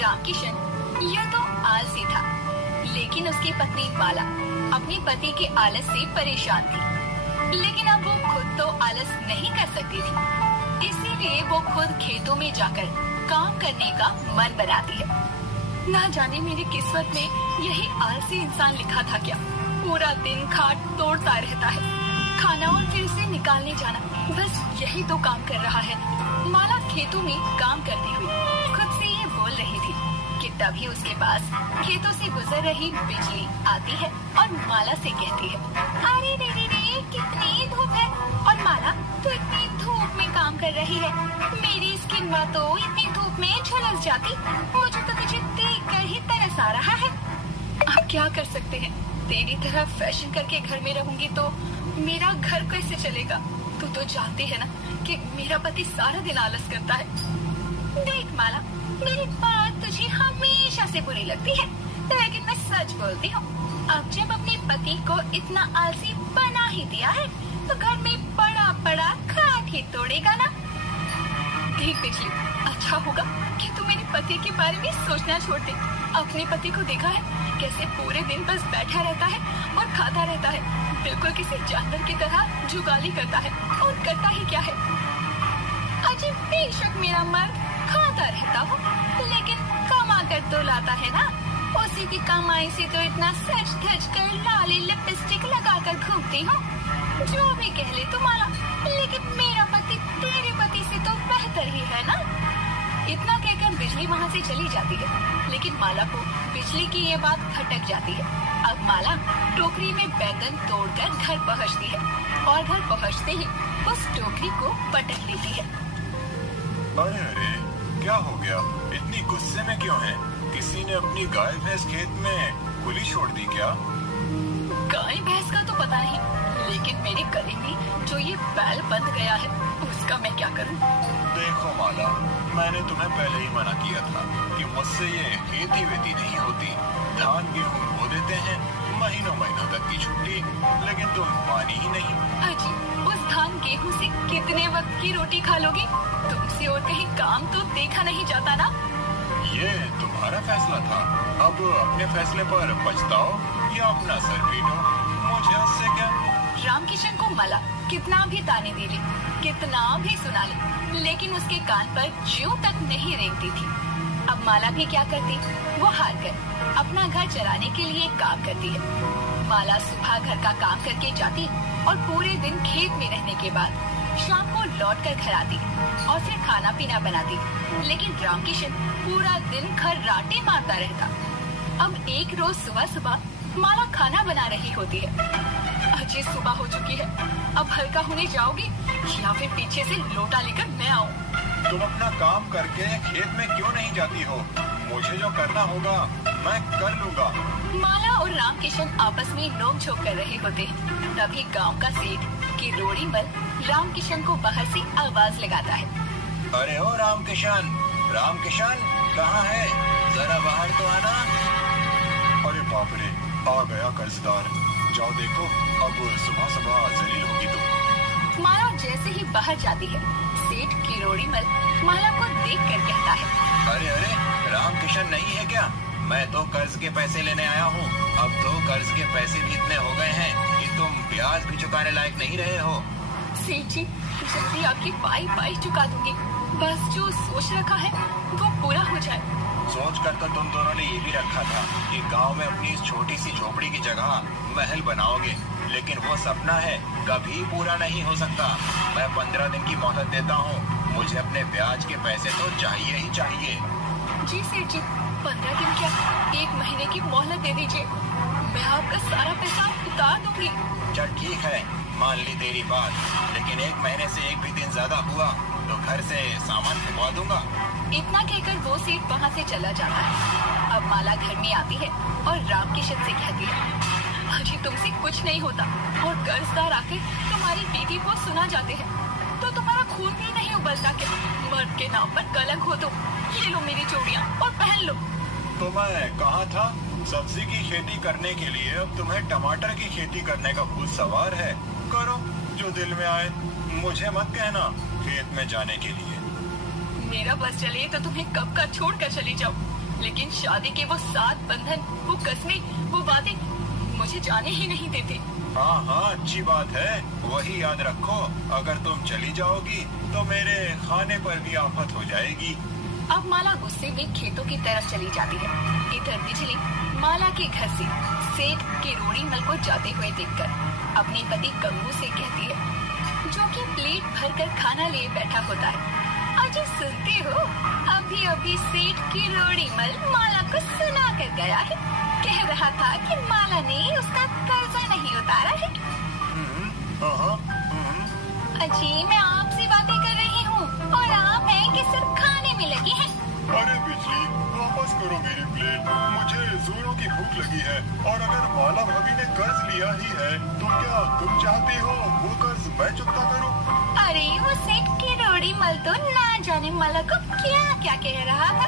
रामकिशन यह तो आलसी था, लेकिन उसकी पत्नी माला अपने पति के आलस से परेशान थी। लेकिन अब वो खुद तो आलस नहीं कर सकती थी, इसीलिए वो खुद खेतों में जाकर काम करने का मन बनाती है। ना जाने मेरी किस्मत में यही आलसी इंसान लिखा था क्या। पूरा दिन खाट तोड़ता रहता है, खाना और फिर उसे निकालने जाना, बस यही तो काम कर रहा है। माला खेतों में काम करती हुई खुद से ये बोल रही थी कि तभी उसके पास खेतों से गुजर रही बिजली आती है और माला से कहती है, अरे रे रे रे, कितनी धूप है, और माला तू इतनी धूप में काम कर रही है, मेरी स्किन तो इतनी धूप में झुलस जाती, मुझे तो तुझे देख कर ही तरस आ रहा है। अब क्या कर सकते हैं, तेरी तरह फैशन करके घर में रहूंगी तो मेरा घर कैसे चलेगा। तू तो जानती है ना कि मेरा पति सारा दिन आलस करता है। देख माला, मेरी बात तुझे हमेशा से बुरी लगती है, लेकिन मैं सच बोलती हूँ, अब जब अपने पति को इतना आलसी बना ही दिया है तो घर में बड़ा बड़ा खाट ही तोड़ेगा ना। देख बिजली, अच्छा होगा कि तू मेरे पति के बारे में सोचना छोड़ दे। अपने पति को देखा है कैसे पूरे दिन बस बैठा रहता है और खाता रहता है, बिल्कुल किसी जानवर की तरह जुगाली करता है, और करता ही क्या है। अजी बेशक मेरा मर्द खाता रहता हो, लेकिन कमा कर तो लाता है ना, उसी की कमाई से तो इतना सच धज कर लाली लिपस्टिक लगा कर घूमती हूँ। जो भी कह ले तू माला, लेकिन मेरा पति तेरे पति से तो बेहतर ही है ना। इतना कहकर बिजली वहाँ से चली जाती है, लेकिन माला को बिजली की ये बात खटक जाती है। अब माला टोकरी में बैंगन तोड़कर घर पहुँचती है, और घर पहुँचते ही उस टोकरी को पटक देती है। अरे अरे, क्या हो गया, इतनी गुस्से में क्यों है? किसी ने अपनी गाय भैंस खेत में खुली छोड़ दी क्या? गाय भैंस का तो पता नहीं, लेकिन मेरे गले में जो ये बैल बंध गया है उसका मैं क्या करूं? देखो माला, मैंने तुम्हें पहले ही मना किया था कि मुझसे ये खेती वेती नहीं होती। धान गेहूँ बो देते हैं, महीनों महीनों तक की छुट्टी, लेकिन तुम मानी ही नहीं। अजी, उस धान गेहूँ से कितने वक्त की रोटी खा लोगी? तुमसे और कहीं काम तो देखा नहीं जाता ना। ये तुम्हारा फैसला था, अब अपने फैसले पर पछताओ या अपना सर पीटो, मुझे उससे क्या। रामकिशन को माला कितना भी ताने दे ले, कितना भी सुना ले, लेकिन उसके कान पर ज्यों तक नहीं रेंगती थी। अब माला भी क्या करती, वो हार कर अपना घर चलाने के लिए काम करती है। माला सुबह घर का काम करके जाती और पूरे दिन खेत में रहने के बाद शाम को लौट कर घर आती और फिर खाना पीना बनाती, लेकिन रामकिशन पूरा दिन खर्राटे मारता रहता। अब एक रोज सुबह सुबह माला खाना बना रही होती है। अजी सुबह हो चुकी है, अब हल्का होने जाओगी या फिर पीछे से लोटा लेकर मैं आऊँ? तुम अपना काम करके खेत में क्यों नहीं जाती हो? मुझे जो करना होगा मैं कर लूँगा। माला और रामकिशन आपस में नोक झोंक कर रहे होते हैं। तभी गांव का सेठ किरोड़ी मल रामकिशन को बाहर से आवाज लगाता है। अरे ओ रामकिशन, रामकिशन कहाँ है? जरा बाहर तो आना। अरे बाप रे, आ गया कर्जदार। जाओ देखो, अब सुबह सुबह जलील होगी तुम। माला जैसे ही बाहर जाती है, सेठ किरोड़ी मल माला को देखकर कहता है, अरे अरे, रामकिशन नहीं है क्या? मैं तो कर्ज के पैसे लेने आया हूँ। अब तो कर्ज के पैसे भी इतने हो गए हैं कि तुम ब्याज भी चुकाने लायक नहीं रहे हो। सेठ जी, जल्दी आपकी पाई पाई चुका दूंगी, बस जो सोच रखा है वो पूरा हो जाए। सोच कर तो तुम दोनों ने ये भी रखा था कि गांव में अपनी इस छोटी सी झोपड़ी की जगह महल बनाओगे, लेकिन वो सपना है, कभी पूरा नहीं हो सकता। मैं 15 दिन की मोहलत देता हूँ, मुझे अपने ब्याज के पैसे तो चाहिए ही चाहिए। जी सेठ जी, 15 दिन क्या, 1 महीने की मोहलत दे दीजिए, मैं आपका सारा पैसा उतार दूंगी। चल ठीक है, मान ली तेरी बात, लेकिन 1 महीने से एक भी दिन ज्यादा हुआ तो घर से सामान फेंकवा दूंगा। इतना कहकर वो सेठ वहाँ से चला जाता है। अब माला घर में आती है और रामकिशन से कहती है, अजी तुमसे कुछ नहीं होता और कर्जदार आकर तुम्हारी बीवी को सुना जाते हैं तो तुम्हारा खून भी नहीं उबलता क्या? मर्द के नाम पर कलंक हो तो ये लो मेरी चूड़ियाँ और पहन लो। तो मैं कहा था, सब्जी की खेती करने के लिए अब तुम्हें टमाटर की खेती करने का भूत सवार है। करो जो दिल में आए, मुझे मत कहना खेत में जाने के लिए। मेरा बस चले तो तुम्हें कब का छोड़ कर चली जाऊँ। लेकिन शादी के वो 7 बंधन, वो कस्में, वो वादे मुझे जाने ही नहीं देते। हाँ हाँ, अच्छी बात है, वही याद रखो। अगर तुम चली जाओगी तो मेरे खाने पर भी आफत हो जाएगी। अब माला गुस्से में खेतों की तरफ चली जाती है। इधर बिजली माला के घर से सेठ किरोड़ीमल को जाते हुए देखकर अपने पति गंगू से कहती है, जो कि प्लेट भरकर खाना लिए बैठा होता है, अजी सुनते हो, अभी अभी सेठ किरोड़ीमल माला को सुना कर गया है। कह रहा था कि माला ने उसका कर्जा नहीं उतारा है। अजी मैं आपसे बातें कर रही हूँ और आप हैं कि सिर्फ खाने में लगी हैं। अरे बिजली, वापस करो मेरी प्लेट, मुझे जोरों की भूख लगी है। और अगर माला भाभी ने कर्ज लिया ही है तो क्या तुम चाहती हो वो कर्ज मैं चुकता करूं? अरे वो सेठ किरोड़ीमल तो ना जाने माला को क्या क्या कह रहा था।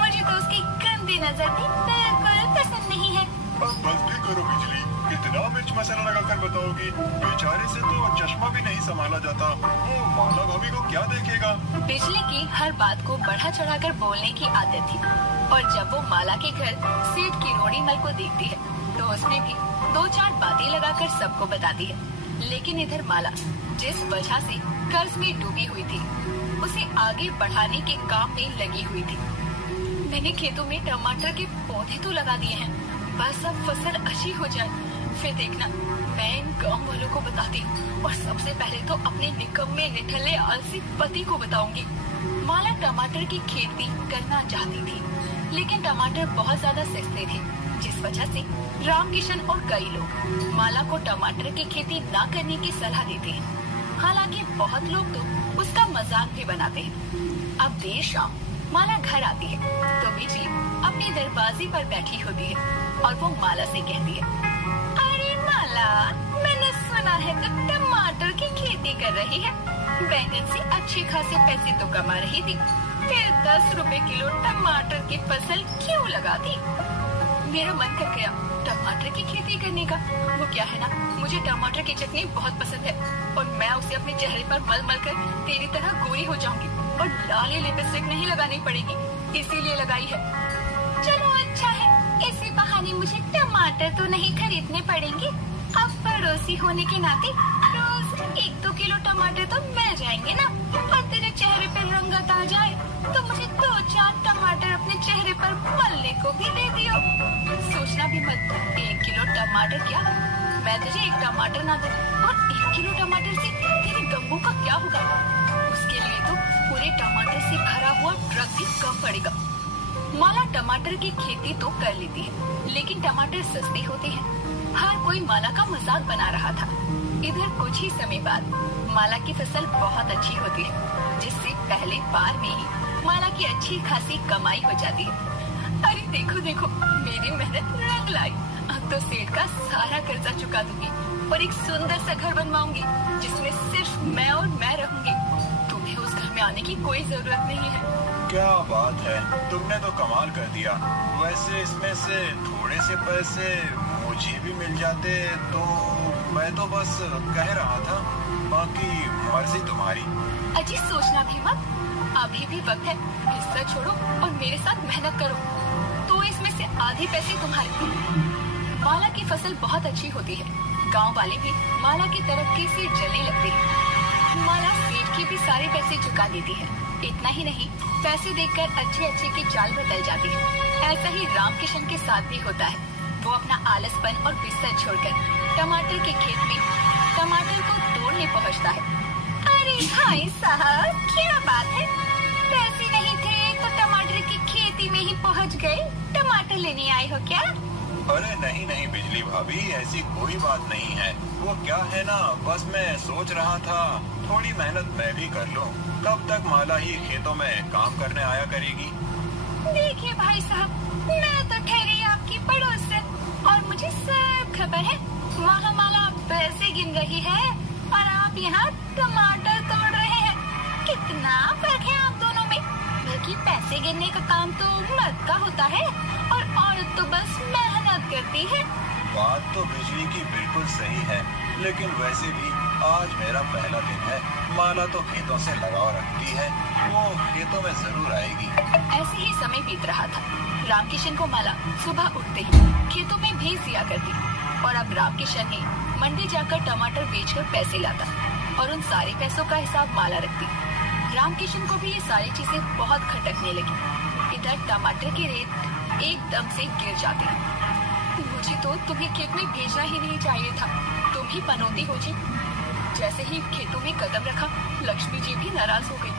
मुझे तो उसकी गंदी नजर भी बिल्कुल पसंद नहीं है। अब बस भी करो बिजली, कितना मिर्च मसाला लगाकर बताओगी? बेचारे से तो चश्मा भी नहीं संभाला जाता, वो माला भाभी को क्या देखेगा? बिजली की हर बात को बढ़ा चढ़ाकर बोलने की आदत थी और जब वो माला के घर सेठ किरोड़ीमल को देखती है तो उसने भी 2-4 बातें लगाकर सबको बताती है। लेकिन इधर माला जिस वजह से कर्ज में डूबी हुई थी, उसे आगे बढ़ाने के काम में लगी हुई थी। मैंने खेतों में टमाटर के पौधे तो लगा दिए हैं, बस अब फसल अच्छी हो जाए, फिर देखना मैं इन गाँव वालों को बताती हूँ और सबसे पहले तो अपने निकम्मे निठल्ले आलसी पति को बताऊंगी। माला टमाटर की खेती करना चाहती थी, लेकिन टमाटर बहुत ज्यादा सस्ते थे, जिस वजह से रामकिशन और कई लोग माला को टमाटर की खेती ना करने की सलाह देते हैं। हालांकि बहुत लोग तो उसका मजाक भी बनाते हैं। अब देर शाम माला घर आती है तो बिजली अपने दरवाजे पर बैठी होती है और वो माला से कहती है, अरे माला, मैंने सुना है तो टमाटर की खेती कर रही है, बैंगन से अच्छे खासे पैसे तो कमा रही थी, फिर 10 रुपए किलो टमाटर की फसल क्यों लगा दी? मेरा मन कर गया टमाटर की खेती करने का। वो क्या है ना, मुझे टमाटर की चटनी बहुत पसंद है और मैं उसे अपने चेहरे पर मल मल कर तेरी तरह गोरी हो जाऊंगी और लाली लिपस्टिक नहीं लगानी पड़ेगी, इसीलिए लगाई है। चलो अच्छा है, इसी बहाने मुझे टमाटर तो नहीं खरीदने पड़ेंगे। अब पड़ोसी होने के नाते रोज 1-2 किलो टमाटर तो मिल जाएंगे ना, और तेरे चेहरे पर रंगत आ जाए तो मुझे 2-4 टमाटर अपने चेहरे पर मलने को भी दे दियो। सोचना भी मत, 1 किलो टमाटर क्या, मैं तुझे 1 टमाटर ना दूं, और 1 किलो टमाटर से तेरे गंगू का क्या होगा? उसके लिए तो पूरे टमाटर से भरा हुआ ट्रक भी कम पड़ेगा। माला टमाटर की खेती तो कर लेती है, लेकिन टमाटर सस्ते होते हैं। हर कोई माला का मजाक बना रहा था। इधर कुछ ही समय बाद माला की फसल बहुत अच्छी होती है, जिससे पहले बार में ही माला की अच्छी खासी कमाई हो जाती है। अरे देखो देखो, मेरी मेहनत रंग लाई। अब तो सेठ का सारा कर्जा चुका दूंगी और एक सुंदर सा घर बनवाऊंगी जिसमें सिर्फ मैं और मैं रहूंगी। तुम्हें उस घर में आने की कोई जरूरत नहीं है। क्या बात है, तुमने तो कमाल कर दिया। वैसे इसमें से थोड़े से पैसे मुझे भी मिल जाते तो मैं तो बस कह रहा था, बाकी मर्जी तुम्हारी। अजी सोचना भी मत, अभी भी वक्त है, हिस्सा छोड़ो और मेरे साथ मेहनत करो, तो इसमें से आधे पैसे तुम्हारे। माला की फसल बहुत अच्छी होती है, गांव वाले भी माला की तरक्की से जलने लगते हैं। माला सेठ के भी सारे पैसे चुका देती है। इतना ही नहीं, पैसे देखकर अच्छे अच्छे की चाल बदल जाती है। ऐसा ही रामकिशन के साथ भी होता है। वो अपना आलसपन और बिस्तर छोड़कर टमाटर के खेत में टमाटर को तोड़ने पहुंचता है। अरे भाई साहब, क्या बात है, पैसे नहीं थे तो टमाटर की खेती में ही पहुंच गए, टमाटर लेने आए हो क्या? अरे नहीं नहीं बिजली भाभी, ऐसी कोई बात नहीं है। वो क्या है ना, बस मैं सोच रहा था थोड़ी मेहनत मैं भी कर लूं। कब तक माला ही खेतों में काम करने आया करेगी? देखिए भाई साहब, मैं तो ठहरी आपकी पड़ोसन और मुझे सब खबर है। वहाँ माला पैसे गिन रही है और आप यहाँ टमाटर तोड़ रहे हैं। कितना फर्क है आप दोनों में। बल्कि पैसे गिनने का काम तो मर्द का होता है और औरत तो बस मेहनत करती है। बात तो बिजली की बिल्कुल सही है, लेकिन वैसे भी आज मेरा पहला दिन है। माला तो खेतों से लगाव रखती है, वो खेतों में जरूर आएगी। ऐसे ही समय बीत रहा था। रामकिशन को माला सुबह उठते ही खेतों में भेज दिया करती और अब रामकिशन ही मंडी जाकर टमाटर बेचकर पैसे लाता और उन सारे पैसों का हिसाब माला रखती। रामकिशन को भी ये सारी चीजें बहुत खटकने लगी। इधर टमाटर के रेट एकदम से गिर जाते हैं। मुझे तो तुम्हें खेत में भेजना ही नहीं चाहिए था, तुम ही पनौती हो जी। जैसे ही खेतों में कदम रखा, लक्ष्मी जी भी नाराज हो गई।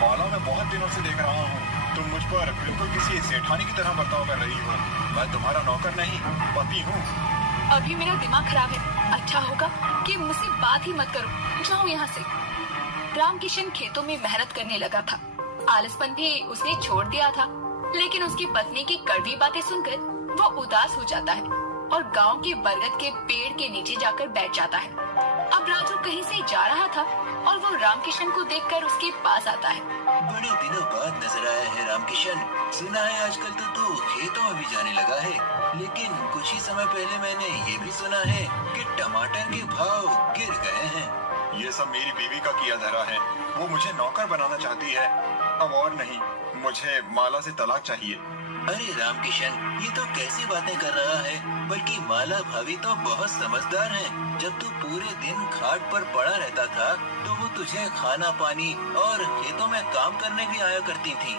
माला, मैं बहुत दिनों से देख रहा हूँ, तुम मुझ पर बिल्कुल किसी सेठानी की तरह बर्ताव कर रही हो। मैं तुम्हारा नौकर नहीं, पति हूँ। अभी मेरा दिमाग खराब है। अच्छा होगा कि मुझसे बात ही मत करो, जाओ यहाँ से। रामकिशन खेतों में मेहनत करने लगा था। आलसपन भी उसने छोड़ दिया था, लेकिन उसकी पत्नी की कड़वी बातें सुनकर वो उदास हो जाता है और गांव के बरगद के पेड़ के नीचे जाकर बैठ जाता है। अब राजू कहीं से जा रहा था और वो रामकिशन को देखकर उसके पास आता है। बड़े दिनों बाद नजर आया है रामकिशन। सुना है आजकल तो तू खेतों में भी जाने लगा है, लेकिन कुछ ही समय पहले मैंने ये भी सुना है कि टमाटर के भाव गिर गए हैं। ये सब मेरी बीवी का किया धरा है। वो मुझे नौकर बनाना चाहती है, अब और नहीं। मुझे माला से तलाक चाहिए। अरे रामकिशन, ये तो कैसी बातें कर रहा है। बल्कि माला भाभी तो बहुत समझदार है। जब तू पूरे दिन खाट पर पड़ा रहता था तो वो तुझे खाना पानी और खेतों में काम करने भी आया करती थी।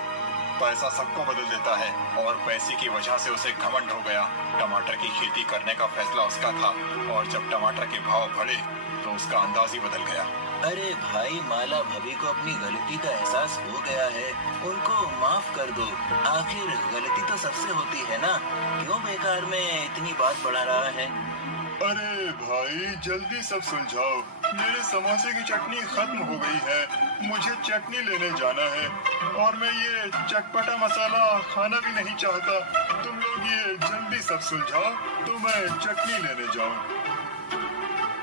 पैसा सबको बदल देता है और पैसे की वजह से उसे घमंड हो गया। टमाटर की खेती करने का फैसला उसका था और जब टमाटर के भाव बढ़े तो उसका अंदाज ही बदल गया। अरे भाई, माला भाभी को अपनी गलती का एहसास हो गया है, उनको माफ कर दो। आखिर गलती तो सबसे होती है ना, क्यों बेकार में इतनी बात बढ़ा रहा है। अरे भाई, जल्दी सब सुलझाओ। मेरे समोसे की चटनी खत्म हो गई है, मुझे चटनी लेने जाना है और मैं ये चटपटा मसाला खाना भी नहीं चाहता। तुम लोग ये जल्दी सब सुलझाओ तो मैं चटनी लेने जाऊं।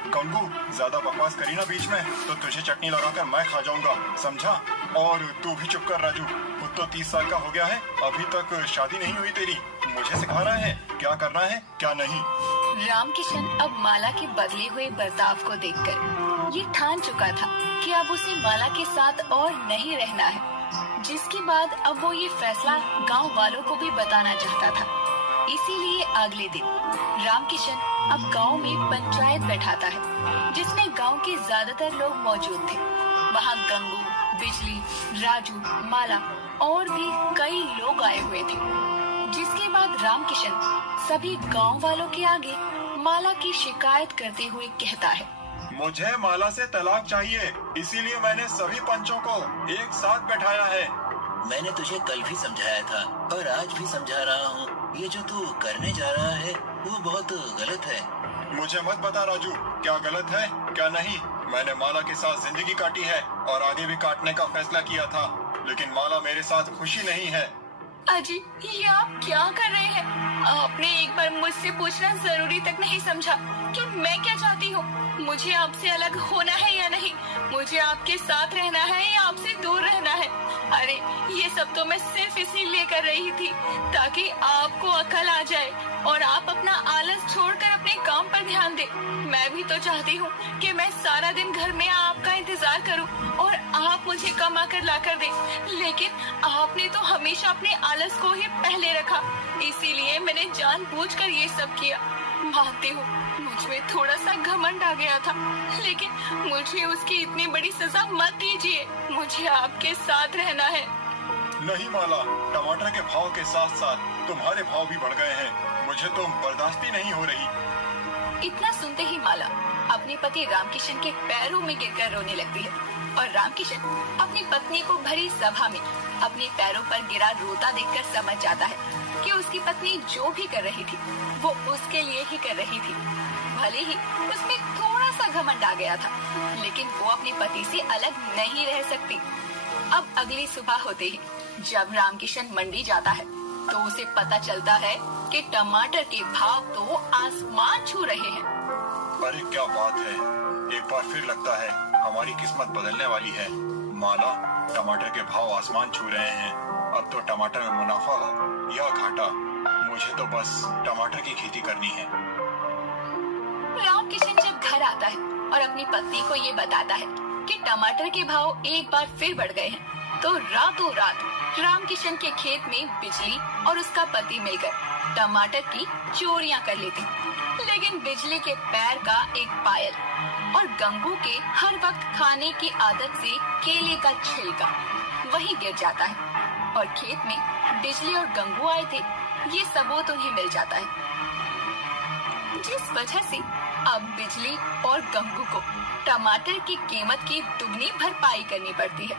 कंगू, ज्यादा बकवास करी ना बीच में तो तुझे चटनी लगाकर मैं खा जाऊंगा, समझा? और तू भी चुप कर राजू, खुद तो 30 साल का हो गया है, अभी तक शादी नहीं हुई तेरी। मुझे सिखा रहा है क्या करना है क्या नहीं। रामकिशन अब माला के बदले हुए बर्ताव को देखकर ये ठान चुका था कि अब उसे माला के साथ और नहीं रहना है, जिसके बाद अब वो ये फैसला गांव वालों को भी बताना चाहता था। इसीलिए अगले दिन रामकिशन अब गांव में पंचायत बैठाता है, जिसमें गांव के ज्यादातर लोग मौजूद थे। वहाँ गंगू, बिजली, राजू, माला और भी कई लोग आए हुए थे। जिसके बाद रामकिशन सभी गांव वालों के आगे माला की शिकायत करते हुए कहता है, मुझे माला से तलाक चाहिए, इसीलिए मैंने सभी पंचों को एक साथ बैठाया है। मैंने तुझे कल भी समझाया था और आज भी समझा रहा हूँ, ये जो तू करने जा रहा है वो बहुत गलत है। मुझे मत बता राजू, क्या गलत है क्या नहीं। मैंने माला के साथ जिंदगी काटी है और आगे भी काटने का फैसला किया था, लेकिन माला मेरे साथ खुशी नहीं है। अजी, ये आप क्या कर रहे हैं? आपने एक बार मुझसे पूछना जरूरी तक नहीं समझा कि मैं क्या चाहती हूँ। मुझे आपसे अलग होना है या नहीं, मुझे आपके साथ रहना है या आपसे दूर रहना है। अरे ये सब तो मैं सिर्फ इसीलिए कर रही थी ताकि आपको अकल आ जाए और आप अपना आलस छोड़कर अपने काम पर ध्यान दें। मैं भी तो चाहती हूँ कि मैं सारा दिन घर में आपका इंतजार करूँ और आप मुझे कमा कर ला कर दें, लेकिन आपने तो हमेशा अपने आलस को ही पहले रखा। इसीलिए मैंने जानबूझकर ये सब किया। मानती हूँ मुझमें थोड़ा सा घमंड आ गया था, लेकिन मुझे उसकी इतनी बड़ी सजा मत दीजिए। मुझे आपके साथ रहना है। नहीं माला, टमाटर के भाव के साथ साथ तुम्हारे भाव भी बढ़ गए हैं, मुझे तो बर्दाश्त नहीं हो रही। इतना सुनते ही माला अपने पति रामकिशन के पैरों में गिरकर रोने लगती है और रामकिशन अपनी पत्नी को भरी सभा में अपने पैरों पर गिरा रोता देखकर समझ जाता है कि उसकी पत्नी जो भी कर रही थी वो उसके लिए ही कर रही थी। भले ही उसमें थोड़ा सा घमंड आ गया था, लेकिन वो अपने पति से अलग नहीं रह सकती। अब अगली सुबह होते ही जब रामकिशन मंडी जाता है तो उसे पता चलता है कि टमाटर के भाव तो आसमान छू रहे हैं। अरे क्या बात है, एक बार फिर लगता है हमारी किस्मत बदलने वाली है। माला, टमाटर के भाव आसमान छू रहे हैं। अब तो टमाटर में मुनाफा हो या घाटा, मुझे तो बस टमाटर की खेती करनी है। रामकिशन जब घर आता है और अपनी पत्नी को ये बताता है कि टमाटर के भाव एक बार फिर बढ़ गए हैं। तो रातों रात रामकिशन के खेत में बिजली और उसका पति मिलकर टमाटर की चोरियां कर लेते, लेकिन बिजली के पैर का एक पायल और गंगू के हर वक्त खाने की आदत से केले का छिलका वहीं गिर जाता है और खेत में बिजली और गंगू आए थे ये सबूत उन्हें मिल जाता है, जिस वजह से अब बिजली और गंगू को टमाटर की कीमत की दुगनी भरपाई करनी पड़ती है।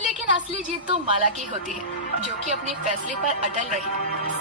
लेकिन असली जीत तो माला की होती है, जो कि अपने फैसले पर अटल रही।